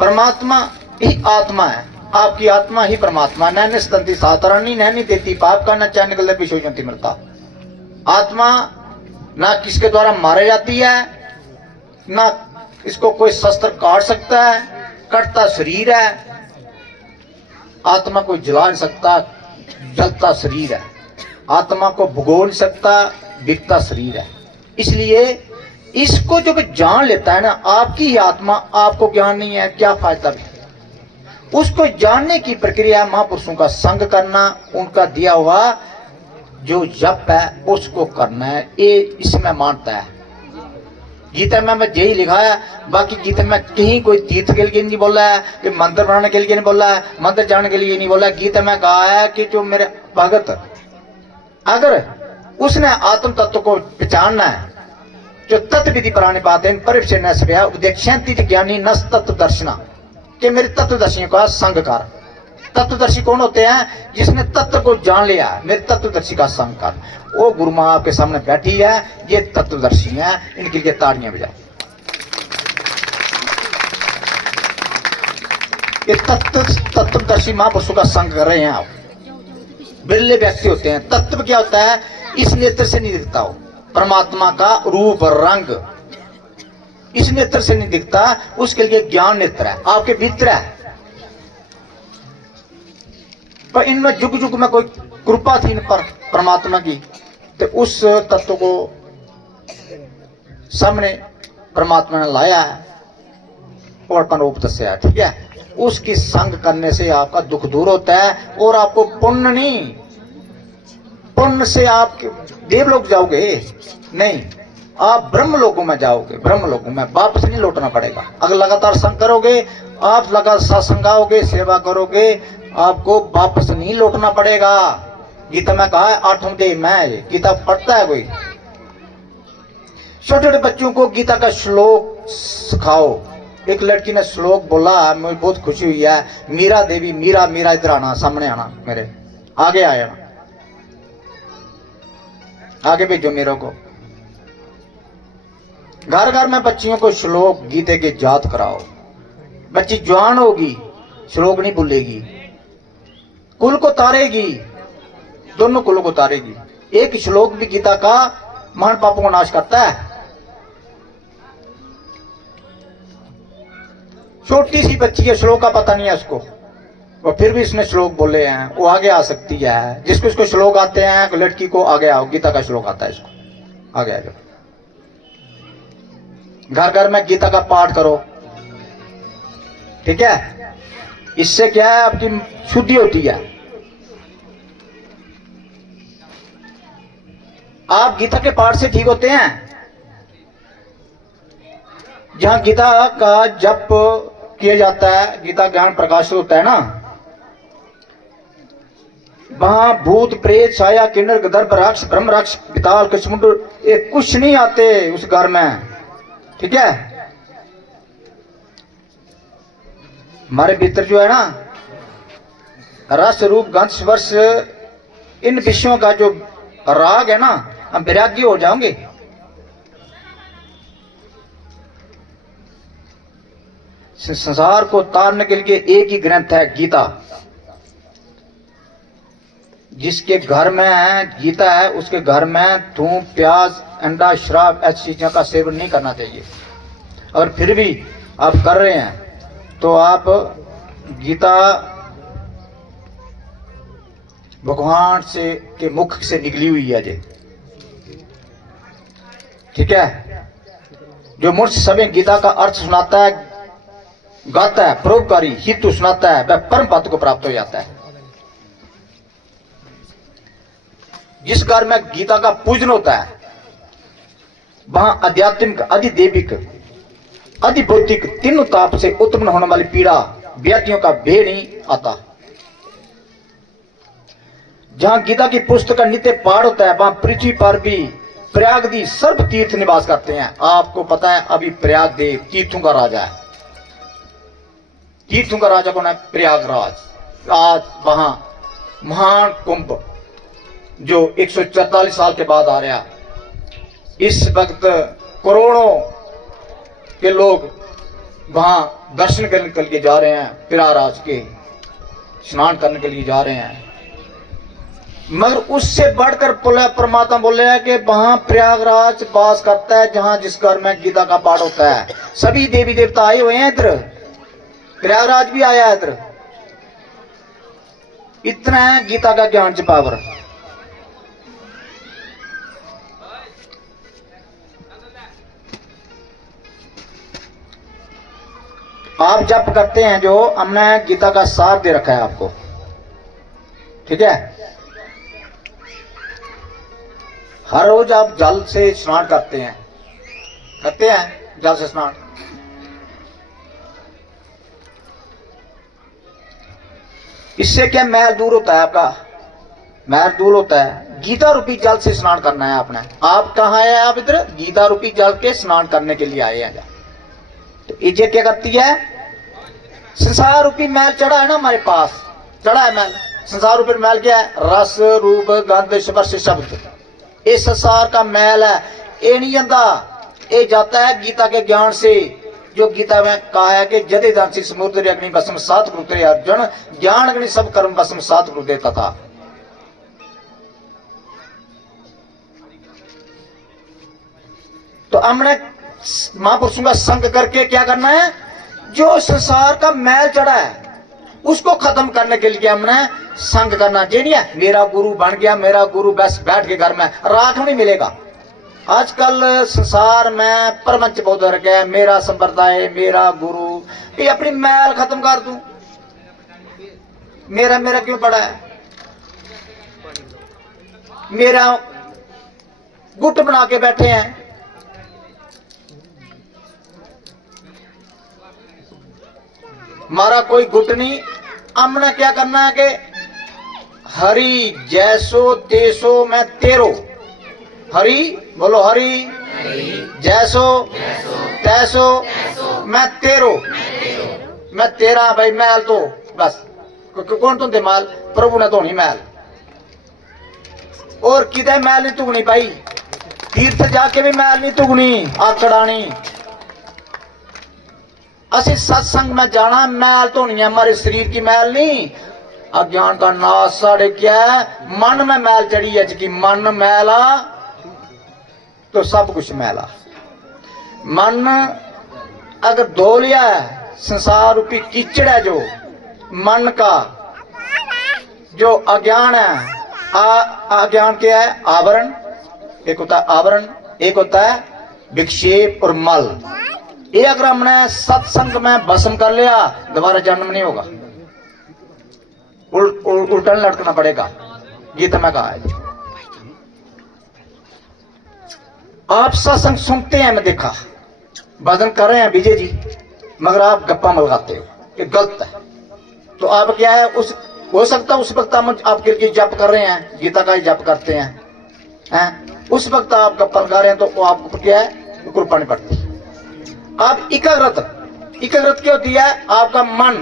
परमात्मा ही आत्मा है, आपकी आत्मा ही परमात्मा। नैन स्तंति सातरणी नैनी देती पाप का, न चैन गले विशोचंती मृता। आत्मा ना किसके द्वारा मारे जाती है, ना इसको कोई शस्त्र काट सकता है, कटता शरीर है। आत्मा को जला नहीं सकता, जलता शरीर है। आत्मा को भुगो नहीं सकता, बिकता शरीर है। इसलिए इसको जो जान लेता है ना, आपकी ही आत्मा, आपको ज्ञान नहीं है, क्या फायदा भी। उसको जानने की प्रक्रिया महापुरुषों का संग करना, उनका दिया हुआ जो जप है उसको करना है, ये इसमें मानता है। गीता में यही लिखा है। बाकी गीता में कहीं कोई तीर्थ के लिए नहीं बोला है, कि मंदिर बनाने के लिए नहीं बोला है, मंदिर जाने के लिए नहीं बोला है। गीता में कहा है कि जो मेरे भगत, अगर उसने आत्म तत्व को पहचानना है, जो तत्व विधि पुराने बातें परिचय न सभ्या उपदेक्षांति ज्ञानी नस तत्व दर्शना, कि मेरे तत्वदर्शियों का संग कर। तत्वदर्शी कौन होते हैं? जिसने तत्व को जान लिया, मेरे तत्वदर्शी का संग कर। वो गुरु मां आपके सामने बैठी है, ये तत्वदर्शी है, इनके लिए ताड़ियां बजाओ। ये तत्वदर्शी महापुरुषों का संग कर रहे हैं आप। बिरले व्यक्ति होते हैं। तत्व क्या होता है? इस नेत्र से नहीं दिखता हो, परमात्मा का रूप रंग इस नेत्र से नहीं दिखता, उसके लिए ज्ञान नेत्र है, आपके भीतर है। पर इनमें जुग जुग में कोई कृपा थी इन पर परमात्मा की, तो उस तत्व को सामने परमात्मा ने लाया है और अपन रूप दस्या है। ठीक है, उसकी संग करने से आपका दुख दूर होता है, और आपको पुण्य नहीं, पुण्य से आप देवलोक जाओगे नहीं, आप ब्रह्म लोकों में जाओगे। ब्रह्म लोकों में वापस नहीं लौटना पड़ेगा। अगर लगातार संग करोगे, आप लगातार सत्संग आओगे, सेवा करोगे, आपको वापस नहीं लौटना पड़ेगा। गीता में कहा है 8वें अध्याय में, गीता पढ़ता है कोई, छोटे छोटे बच्चों को गीता का श्लोक सिखाओ। एक लड़की ने श्लोक बोला, मुझे बहुत खुशी हुई है। मीरा देवी, मीरा मीरा इधर आना, सामने आना, मेरे आगे आया, आगे भेजो मेरे को। घर घर में बच्चियों को श्लोक गीते के याद कराओ। बच्ची जवान होगी, श्लोक नहीं भूलेगी, कुल को तारेगी, दोनों कुलों को तारेगी। एक श्लोक भी गीता का महान पापों को नाश करता है। छोटी सी बच्ची के श्लोक का पता नहीं है उसको, और फिर भी इसने श्लोक बोले हैं, वो आगे आ सकती है। जिसको इसको श्लोक आते हैं, लड़की को आगे आओ, गीता का श्लोक आता है इसको, आगे आ जाओ। घर घर में गीता का पाठ करो। ठीक है, इससे क्या है, आपकी शुद्धि होती है। आप गीता के पाठ से ठीक होते हैं। जहां गीता का जप किया जाता है, गीता ज्ञान प्रकाशित होता है ना, वहां भूत प्रेत छाया किन्नर गंधर्व राक्ष ब्रह्म राक्ष पिताल कृष्ण ये कुछ नहीं आते उस घर में। ठीक है, हमारे भीतर जो है ना, रस रूप गंध स्पर्श इन विषयों का जो राग है ना, हम वैराग्य हो जाओगे। संसार को तारने के लिए एक ही ग्रंथ है, गीता। जिसके घर में है गीता है, उसके घर में थूम प्याज अंडा शराब ऐसी चीजों का सेवन नहीं करना चाहिए। और फिर भी आप कर रहे हैं तो आप गीता भगवान से के मुख से निकली हुई है जी। ठीक है, जो मनुष्य सभी गीता का अर्थ सुनाता है, गाता है, परोपकारी हितु सुनाता है, वह परम पद को प्राप्त हो जाता है। जिस घर में गीता का पूजन होता है, वहां आध्यात्मिक, अधिदेविक, अधिभौतिक तीनों ताप से उत्पन्न होने वाली पीड़ा व्याधियों का भेद नहीं आता। जहां गीता की पुस्तक का नित्य पाठ होता है, वहां पृथ्वी पर भी प्रयागदी सर्व तीर्थ निवास करते हैं। आपको पता है, अभी प्रयाग देव तीर्थों का राजा है। तीर्थों का राजा कौन है? प्रयागराज। आज वहां महान कुंभ जो 144 साल के बाद आ रहा, इस वक्त करोड़ों के लोग वहां दर्शन करने के लिए जा रहे हैं, प्रयागराज के स्नान करने के लिए जा रहे हैं। मगर उससे बढ़कर परमात्मा बोले हैं कि वहां प्रयागराज वास करता है, जहां जिस घर में गीता का पाठ होता है। सभी देवी देवता आए हुए हैं इधर, प्रयागराज भी आया है इधर। इतना है गीता का ज्ञान च पावर। आप जप करते हैं, जो हमने गीता का सार दे रखा है आपको, ठीक है। हर रोज आप जल से स्नान करते हैं जल से स्नान। इससे क्या मैल दूर होता है, आपका मैल दूर होता है। गीता रूपी जल से स्नान करना है आपने। आप कहाँ आए हैं? आप इधर गीता रूपी जल के स्नान करने के लिए आए हैं। तो ये क्या करती है? संसार रूपी मैल चढ़ा है ना हमारे पास, चढ़ा है मैल। संसार रूपी मैल क्या है? रस रूप गंध स्पर्श शब्द, ये संसार का मैल है। ये नहीं जाता, ये जाता है गीता के ज्ञान से। जो गीता में कहा है कि जदे दांसी समुद्र अग्नि भस्म सात गुरुते अर्जुन, ज्ञान अग्नि सब कर्म भस्म सात गुरु देता था। तो हमने महापुरुषों का संग करके क्या करना है? जो संसार का मैल चढ़ा है उसको खत्म करने के लिए हमने संग करना। जे नहीं है मेरा गुरु बन गया, मेरा गुरु बस बैठ के घर में रात नहीं मिलेगा। आजकल संसार में प्रपंच बहुत हो रखा है, मेरा संप्रदाय, मेरा गुरु। ये अपनी मैल खत्म कर दूं, मेरा मेरा क्यों पड़ा है? मेरा गुट बना के बैठे हैं। हमारा कोई गुट नहीं। हमने क्या करना है कि हरि जैसो तेसो मैं तेरो। हरि बोलो, हरि जैसो तैसो मैं तेरो। मैं तेरा भाई। मैल तो बस कौन तुमते मैल? प्रभु ने तो नहीं मैल, और किधर मैल नहीं तुगनी भाई। तीर्थ जाके भी मैल नहीं तुगनी, आकड़ानी। असि सत्संग में जाना, मैल तो नहीं है हमारे शरीर की मैल नहीं। अज्ञान का नाश साढ़े क्या है? मन में मैल चढ़ी है। कि मन मैला तो सब कुछ मैला। मन अगर धो लिया है, संसार रूपी कीचड़ है जो मन का, जो अज्ञान है। अज्ञान क्या है? आवरण। एक होता है आवरण, एक होता है विक्षेप और मल। ये अगर हमने सत्संग में भस्म कर लिया, दोबारा जन्म नहीं होगा। उल्टा लटकना पड़ेगा। गीता में कहा है। आप सत्संग सुनते हैं, मैं देखा भजन कर रहे हैं विजय जी, मगर आप गप्पा मलगाते हो, ये गलत है। तो आप क्या है? उस हो सकता है उस वक्त हम आपके लिए जप कर रहे हैं, गीता का ही जप करते हैं, उस वक्त आप गप्पा लगा रहे हैं, तो आपको क्या है? कृपा नहीं पड़ती। आप एकाग्रत क्या होती है? आपका मन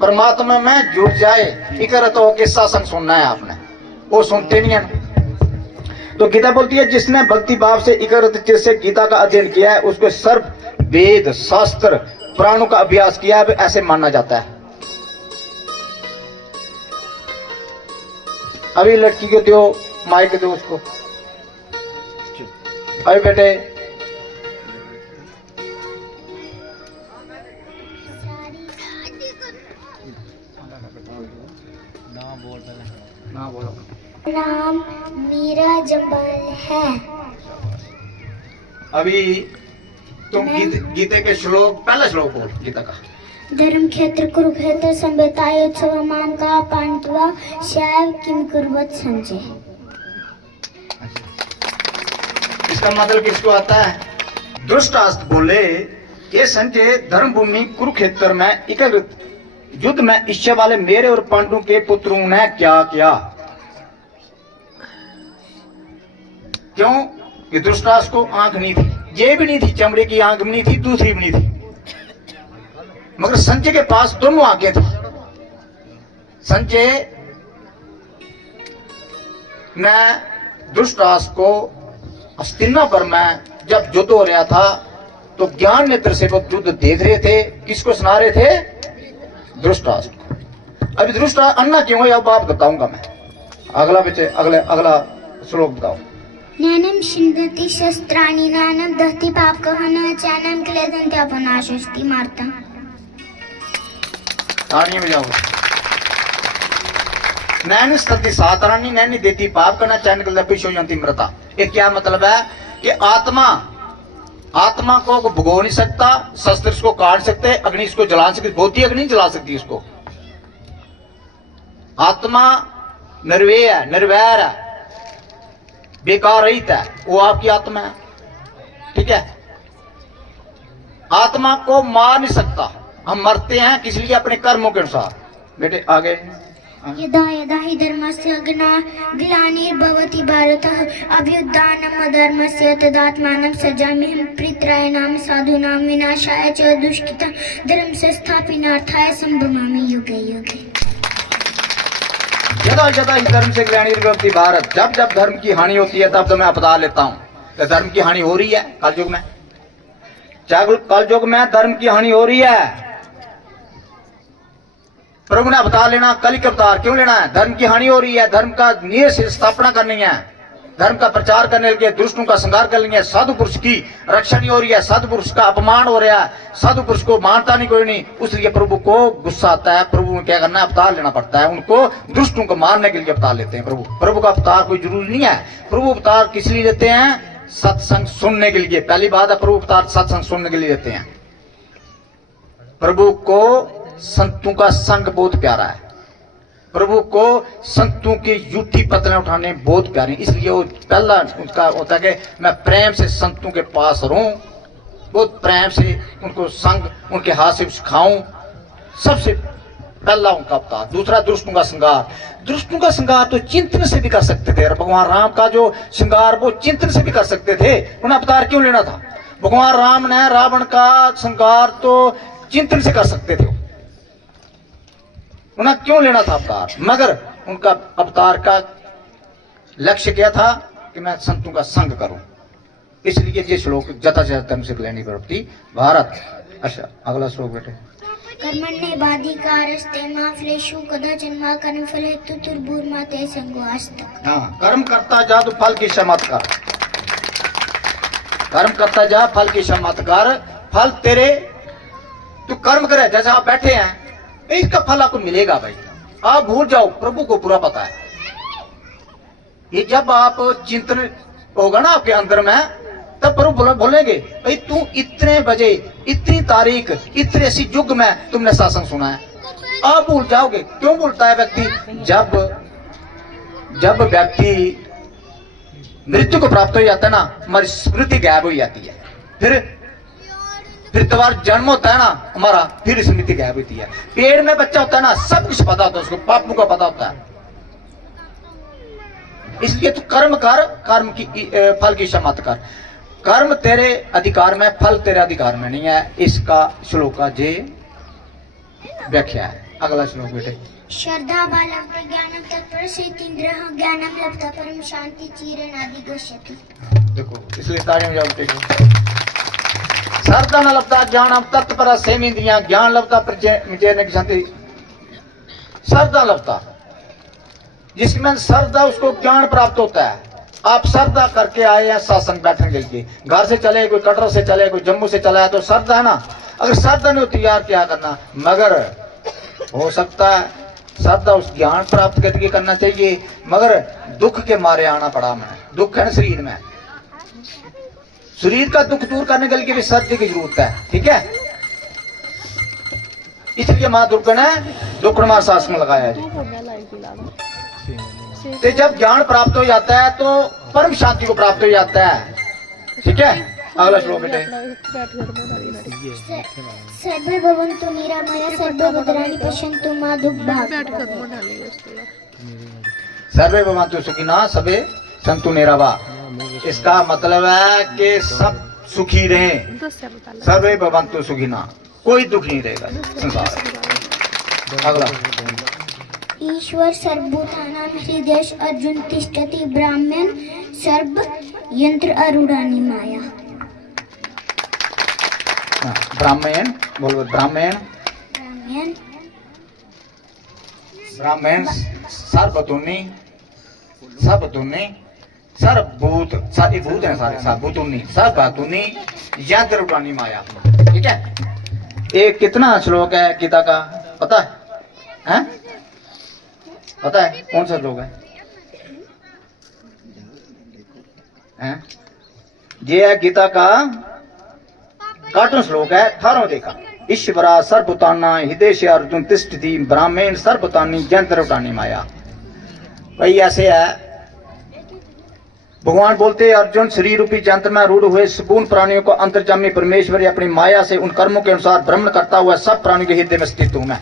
परमात्मा में जुड़ जाए। एकाग्रत होकर सत्संग सुनना है आपने, वो सुनते नहीं है। तो गीता बोलती है जिसने भक्ति भाव से एकाग्रत चित्त से गीता का अध्ययन किया है, उसको सर्व वेद शास्त्र प्राणों का अभ्यास किया है, ऐसे माना जाता है। अभी लड़की को दो माइक, दो उसको। अभी बेटे ना बोलो। नाम मीरा जंबाल है। अभी तुम गीते के श्लोक, पहला श्लोक बोल गीता का। धर्म क्षेत्र कुरुक्षेत्र संवेतायोत्सव मान का पांडवा शैव किम कुर्वत संजय। इसका मतलब किसको आता है? धृतराष्ट्र बोले ये संजय धर्मभूमि कुरुक्षेत्र में एकाग्रत युद्ध में इच्छा वाले मेरे और पांडु के पुत्रों ने क्या किया। क्यों? कि धृतराष्ट्र को आंख नहीं थी, ये भी नहीं थी, चमड़े की आंख भी नहीं थी, दूसरी भी नहीं थी, मगर संजय के पास दोनों आंखें थी। संजय ने धृतराष्ट्र को हस्तिनापुर में जब युद्ध हो रहा था, तो ज्ञान नेत्र से वो युद्ध देख रहे थे। किसको सुना रहे थे? धृतराष्ट्र को। अभी धृतराष्ट्र अन्ना क्यों है अब आप बताऊंगा मैं। अगला बच्चे अगला श्लोक बताओ। नैनम शिंदति शस्त्राणि नानम दहति पापकहन चानम क्लेदन्त्यापनाशस्ति मार्तम। तालियां बजाओ। नैन स्तति सातरानी नैनी देती पाप करना चैन कलती मृता। ये क्या मतलब है कि आत्मा को भुगो नहीं सकता, शस्त्र इसको काट सकते, अग्नि इसको जला सकती, बहुत ही अग्नि जला सकती इसको। आत्मा निर्वय है, निर्वैर है, बेकार रहित है, वो आपकी आत्मा है। ठीक है, आत्मा को मार नहीं सकता। हम मरते हैं किस लिए? अपने कर्मों के अनुसार। बेटे आगे। यदा यदा हि धर्मस्य ग्लानिर्भवति भारतः अभ्युत्थानम् अधर्मस्य तदात्मानं सृजाम्यहं पितॄणां साधूनां विनाशाय च दुष्कृतं धर्मस्य स्थापनार्थाय संभवामि युगे युगे। यदा यदा हि धर्म से ग्लानिर्भवति भारत, जब जब धर्म की हानि होती है तब तो मैं अवतार लेता हूँ। तो धर्म की हानि हो रही है कलयुग में, कलयुग में धर्म की हानि हो रही है। प्रभु ने अवतार लेना, कल का अवतार क्यों लेना है? धर्म की हानि हो रही है, धर्म का नींव से स्थापना करनी है, धर्म का प्रचार करने के लिए, दुष्टों का संहार करनी है, साधु पुरुष की रक्षा नहीं हो रही है, साधु पुरुष का अपमान हो रहा है, साधु पुरुष को मानता नहीं कोई नहीं। उसलिए प्रभु को गुस्सा आता है। प्रभु ने क्या करना है? अवतार लेना पड़ता है। उनको दुष्टों को मारने के लिए अवतार लेते हैं। प्रभु का अवतार कोई जरूरी नहीं है। प्रभु अवतार किस लिए लेते हैं? सत्संग सुनने के लिए। पहली बात है, प्रभु अवतार सत्संग सुनने के लिए लेते हैं। प्रभु को संतों का संग बहुत प्यारा है। प्रभु को संतों की जूठी पतलें उठाने बहुत प्यारी, इसलिए वो पहला उनका होता है कि मैं प्रेम से संतों के पास रहूं, बहुत प्रेम से उनको संग उनके हाथ से सिखाऊं। सबसे पहला उनका अवतार। दूसरा दुष्टों का श्रृंगार। दुष्टों का श्रृंगार तो चिंतन से भी कर सकते थे। भगवान राम का जो श्रृंगार वो चिंतन से भी कर सकते थे। उन्हें अवतार क्यों लेना था? भगवान राम ने रावण का श्रृंगार तो चिंतन से कर सकते थे, उन्हें क्यों लेना था अवतार? मगर उनका अवतार का लक्ष्य क्या था? कि मैं संतों का संग करूं। इसलिए ये श्लोक जता धर्म से ग्लानिर्भवति भारत। अच्छा अगला श्लोक बेटे। कर्मण्ये बाधिकारस्ते मा फलेषु कदाचन मा कर्मफल हेतुर्भूर्मा ते संगोऽस्तः। हाँ, कर्म करता जा तो फल की इच्छा मत कर। कर्म करता जा, फल की इच्छा मत कर। फल तेरे, तू कर्म करे, जैसे आप बैठे हैं इसका फल आपको मिलेगा भाई। आप भूल जाओ, प्रभु को पूरा पता है। ये जब आप चिंतन होगा ना आपके अंदर में, तब प्रभु बोलेंगे भाई तू इतने बजे, इतनी तारीख, इतने सी युग में तुमने सत्संग सुना है। आप भूल जाओगे। क्यों भूलता है व्यक्ति? जब व्यक्ति मृत्यु को प्राप्त हो जाता है ना, हमारी स्मृति गायब हो जाती है। फिर दोबारा जन्म होता है ना हमारा, फिर स्मृति गायब होती है। पेड़ में बच्चा होता है ना, सब कुछ पता होता है उसको, पापों का पता होता है। इसलिए तू कर्म कर, कर्म की फल की इच्छा मत कर। कर्म तेरे अधिकार में, फल तेरे अधिकार में नहीं है। इसका श्लोक का जे व्याख्या है। अगला श्लोक बेटे। श्रद्धा बालवते ज्ञानम तत्परसेतीन्द्रः ज्ञानम लब्धा परम शांति चिरेणाधिगच्छति। देखो इसलिए तालियां बजाओ बेटे। श्रद्धा न लब्धा ज्ञानम तत्पर सेन्द्रियां ज्ञान लब्धा प्रचेन शांति। श्रद्धा लब्धा, जिसमें श्रद्धा उसको ज्ञान प्राप्त होता है। आप श्रद्धा करके आए हैं सत्संग बैठने के लिए, घर से चले, कोई कटरा से चले, कोई जम्मू से चला है, तो श्रद्धा है ना। अगर श्रद्धा नहीं होती यार क्या करना? मगर हो सकता है श्रद्धा उस ज्ञान प्राप्त करके करना चाहिए, मगर दुख के मारे आना पड़ा। हमें दुख है ना शरीर में, शरीर का दुख दूर करने के लिए भी श्रद्धा की जरूरत है। ठीक है, इसलिए मां दुर्गा ने दुखमा सास में लगाया जी। तो जब ज्ञान प्राप्त हो जाता है तो परम शांति को प्राप्त हो जाता है। ठीक है, अगला श्लोक बेटे। सर्वे भवन्तु निरामया सर्वे भद्राणि पश्यन्तु मा दुःखभाग्। सर्वे भवन्तु सुखिनः सर्वे सन्तु निरामया। इसका मतलब है कि सब सुखी रहें। सर्वे भवन्तु सुखिनः, कोई दुख नहीं रहेगा संसार। अगला। ईश्वर सर्वभूतानां हृदयेश अर्जुन तिष्ठति ब्राह्मण सर्व यंत्र आरूढ़ानि माया। ब्राह्मण बोलो, ब्राह्मण ब्राह्मण ब्राह्मण सर्वतुनी सबतुनी सर्वभूत, सारे भूत हैं सारे, सर्वभूतुनी सर्वभूतुनी यंत्र उठानी माया। ठीक है, ये कितना श्लोक है गीता का पता है? हैं? पता है कौन सा श्लोक है? हैं? ये है गीता का 8वां श्लोक है, 18वां देखा। ईश्वरा सर्वभूताना हृदय से अर्जुन तिष्ठति ब्राह्मण सर्वभूतानि यंत्र उठानी माया। भाई ऐसे है, भगवान बोलते हैं अर्जुन शरीर रूपी यंत्र में रूढ़ हुए संपूर्ण प्राणियों को अंतर्जामी परमेश्वर अपनी माया से उन कर्मों के अनुसार भ्रमण करता हुआ सब प्राणियों के हृदय में स्थित हूं मैं।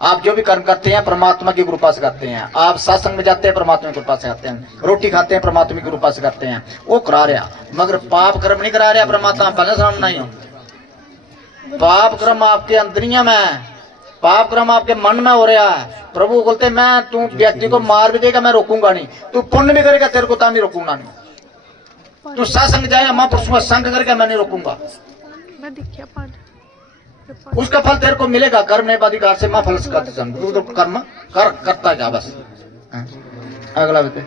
आप जो भी कर्म करते हैं परमात्मा की कृपा से करते हैं। आप सत्संग में जाते हैं परमात्मा की कृपा से करते हैं, रोटी खाते हैं परमात्मा की कृपा से करते हैं, वो करा रहा, मगर पाप कर्म नहीं करा रहा परमात्मा। पहले सामने नहीं हो, पाप कर्म आपके अंदरिया में, पाप कर्म आपके मन में हो रहा है। प्रभु बोलते मैं तू व्यक्ति को मार भी देगा मैं रोकूंगा नहीं, तू पुण्य भी करेगा तेरे को तो नहीं रोकूंगा नहीं, तू सत्संग जाएगा महापुरुषों का संग करके मैं नहीं रोकूंगा, उसका फल तेरे को मिलेगा। कर्म ने अधिकार से मां फल तू कर्म करता जा बस। अगला बता।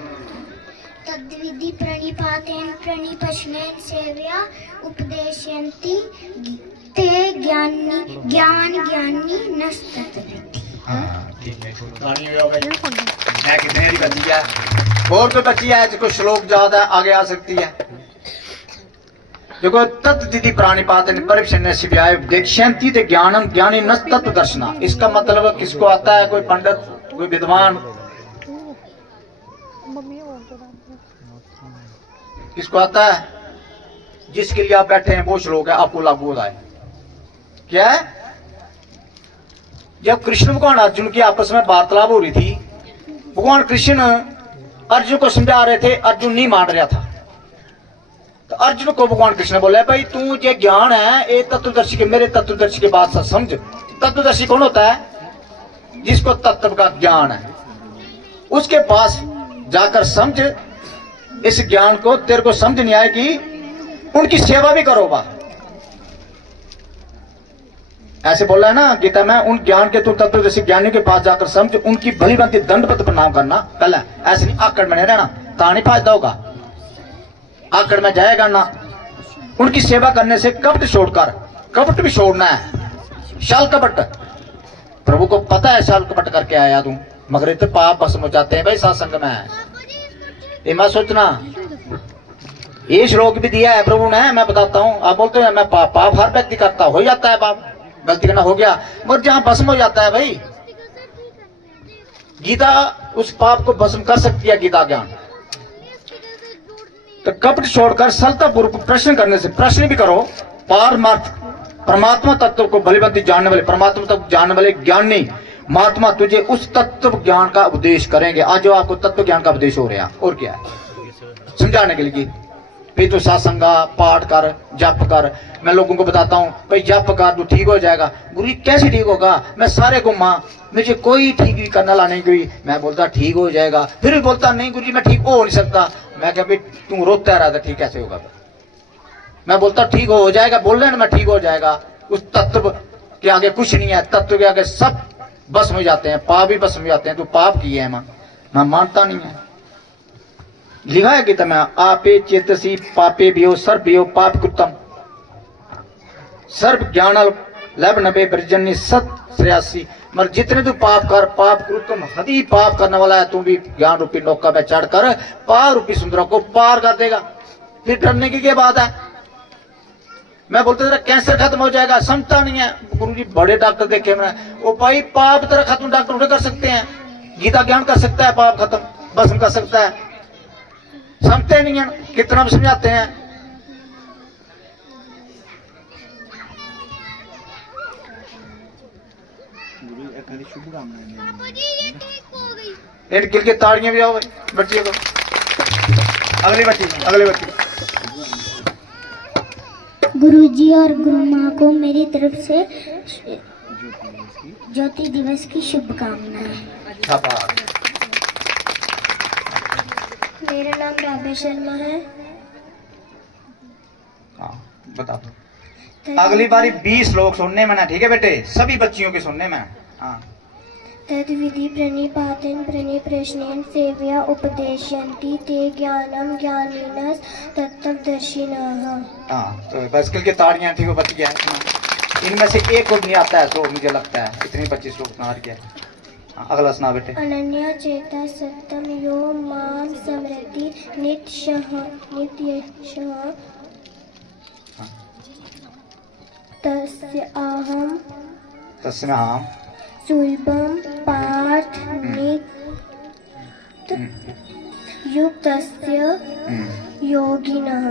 तद्विधि प्रणिपातेन प्रणिपश्येन सेव्या उपदेशयन्ति ते ज्ञानी नस्ततविद्धि। ठीक है, कहानी हो गई। मैं कितने की बची है और तो बची है, जो श्लोक ज्यादा आगे आ सकती है। देखो तत्विधि प्राणिपातेन परिपश्येन सेव्या उपदेशयन्ति ते ज्ञानम ज्ञानी नस्तत दर्शना। इसका मतलब किसको आता है? कोई पंडित, कोई विद्वान, किसको आता है? जिसके लिए आप बैठे हैं वो श्लोक है, आपको लागू होता है। क्या है? जब कृष्ण भगवान अर्जुन की आपस में वार्तालाप हो रही थी, भगवान कृष्ण अर्जुन को समझा रहे थे, अर्जुन नहीं मान रहा था। तो अर्जुन को भगवान कृष्ण बोले भाई तू ये ज्ञान है ये तत्वदर्शी के, मेरे तत्वदर्शी के बात से समझ। तत्वदर्शी कौन होता है? जिसको तत्व का ज्ञान है, उसके पास जाकर समझ इस ज्ञान को। तेरे को समझ नहीं आएगी, उनकी सेवा भी करो बा। ऐसे बोला है ना गीता में, उन ज्ञान के तू तत्वदर्शी ज्ञानियों के पास जाकर समझ, उनकी भली भांति दंडवत प्रणाम करना। पहले ऐसे नहीं आकड़ में नहीं रहना, ता नहीं फायदा होगा। आकड़ में जाएगा ना, उनकी सेवा करने से कपट छोड़कर, कपट भी छोड़ना है, शाल कपट। प्रभु को पता है शाल कपट करके आया तू, मगर इतने पाप भस्म हो जाते हैं भाई सत्संग में। ये मैं सोचना, ये श्लोक भी दिया है प्रभु ने, मैं बताता हूँ। आप बोलते हैं मैं पाप हर व्यक्ति करता, हो जाता है पाप, गलती करना हो गया, मगर जहां भस्म हो जाता है भाई, गीता उस पाप को भस्म कर सकती है, गीता ज्ञान। तो कपट छोड़कर सरलता पूर्वक प्रश्न करने से, प्रश्न भी करो, पारमार्थ परमात्मा तत्व को भलीभांति जानने वाले, परमात्मा तत्व जानने वाले ज्ञानी महात्मा तुझे उस तत्व ज्ञान का उपदेश करेंगे। आज जो आपको तत्व ज्ञान का उपदेश हो रहा है, और क्या है? समझाने के लिए। फिर तो सत्संगा पाठ कर, जप कर। मैं लोगों को बताता हूँ भाई जप कर तो ठीक हो जाएगा। गुरु जी कैसे ठीक होगा? मैं सारे घुमा, मुझे कोई ठीक भी करना ला नहीं कोई। मैं बोलता ठीक हो जाएगा, फिर भी बोलता नहीं गुरु जी मैं ठीक हो नहीं सकता। मैं क्या भाई तू रोता रहा था, ठीक कैसे होगा? मैं बोलता ठीक हो जाएगा, बोल रहे ना मैं ठीक हो जाएगा। उस तत्व के आगे कुछ नहीं है, तत्व के आगे सब भस्म हो जाते हैं, पाप भी भस्म हो जाते हैं। तो पाप किए है मैं मानता नहीं है। लिखा है गीता में, आपे चेतसी पापे भी सर्व पाप कृतम सर्व ज्ञान लभ नभे ब्रजनी सत श्रेयासी। मगर जितने तू पाप कर, पाप कृतम हदी पाप करने वाला है, तू भी ज्ञान रूपी नौका में चढ़कर पार रूपी सुंदरों को पार कर देगा। फिर डरने की क्या बात है? मैं बोलता तेरा कैंसर खत्म हो जाएगा, समझता नहीं है। गुरु जी बड़े डॉक्टर देखे मैंने, वो भाई पाप तेरा खत्म डॉक्टर उठे कर सकते हैं, गीता ज्ञान कर सकता है, पाप खत्म भस्म कर सकता है, समझते नहीं है। कितना भी समझाते हैं। गिल के ताड़ियां भी आओ बच्चियों को। अगली बच्ची गुरुजी और गुरु माँ को मेरी तरफ से ज्योति दिवस की शुभकामनाएं। मेरा नाम राधे शर्मा है। हाँ बता दो। अगली बारी 20 लोग सुनने में ना, ठीक है बेटे, सभी बच्चियों के सुनने में। हाँ, तद्विधि प्रणिपातेन प्रणिप्रश्नेन सेव्या उपदेशयन्ति ते ज्ञानम ज्ञानिनः तत्त्वदर्शिनः। हाँ, तो बस के ताड़ियां ठीक हो, बच गया। हाँ, इनमें से एक को नहीं आता है तो मुझे लगता है इतनी 25 लोग सुना गया। हाँ, अगला सुना बेटे। अनन्या चेता सत्यम यो माम स्मरति नित्यशः तस्मै अहम् सुलभम पार्थ नित्य युक्तस्य योगिनः।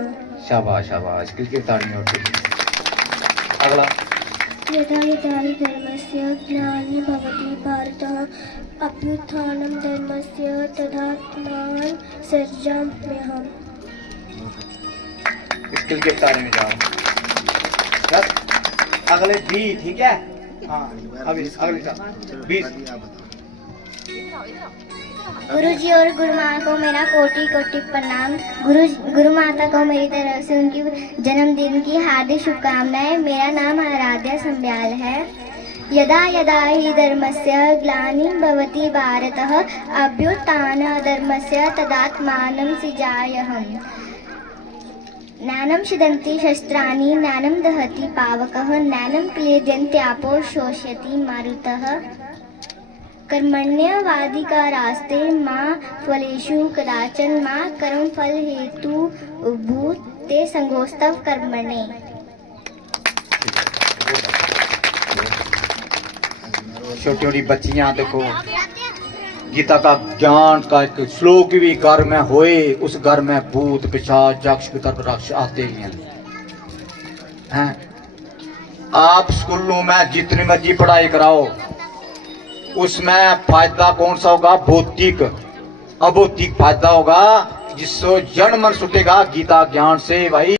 शाबाश शाबाश, किसकी ताड़ियां होती है। अगला। यदा यदा हि धर्मस्य ग्लानिर् भवति भारतः अभ्युत्थानं धर्मस्य तदात्मानं सृजाम्यहम्। स्किल के तारे में जाओ। बस अगले 20, ठीक है। हाँ, अभी अगले 20। गुरु जी और गुरु माँ को मेरा कोटि कोटि प्रणाम। गुरु माता को मेरी तरफ से उनकी जन्मदिन की हार्दिक शुभकामनाएं। मेरा नाम आराध्या संब्याल है। यदा यदा हि धर्मस्य ग्लानिर् भवति भारतः अभ्युत्थानं धर्मस्य तदात्मानं सृजाम्यहम्। ज्ञानं छिदन्ति शस्त्राणि ज्ञानं दहति पावकः ज्ञानं क्लेदयन्त्यापो शोषयति मारुतः। कर्मण्यवादिका रास्ते माँ फलेषु कदाचन माँ कर्म फल हेतु भूत ते संगोस्तव कर्मणे। छोटी छोटी बच्चियां देखो, गीता का ज्ञान का एक श्लोक भी घर में होए, उस घर में भूत पिशाच यक्ष पितर राक्षस आते ही हैं। आप स्कूलों में जितनी मर्जी पढ़ाई कराओ, उसमें फायदा कौन सा होगा? भौतिक। अभौतिक फायदा होगा जिससे जड़ मन छूटेगा गीता ज्ञान से भाई।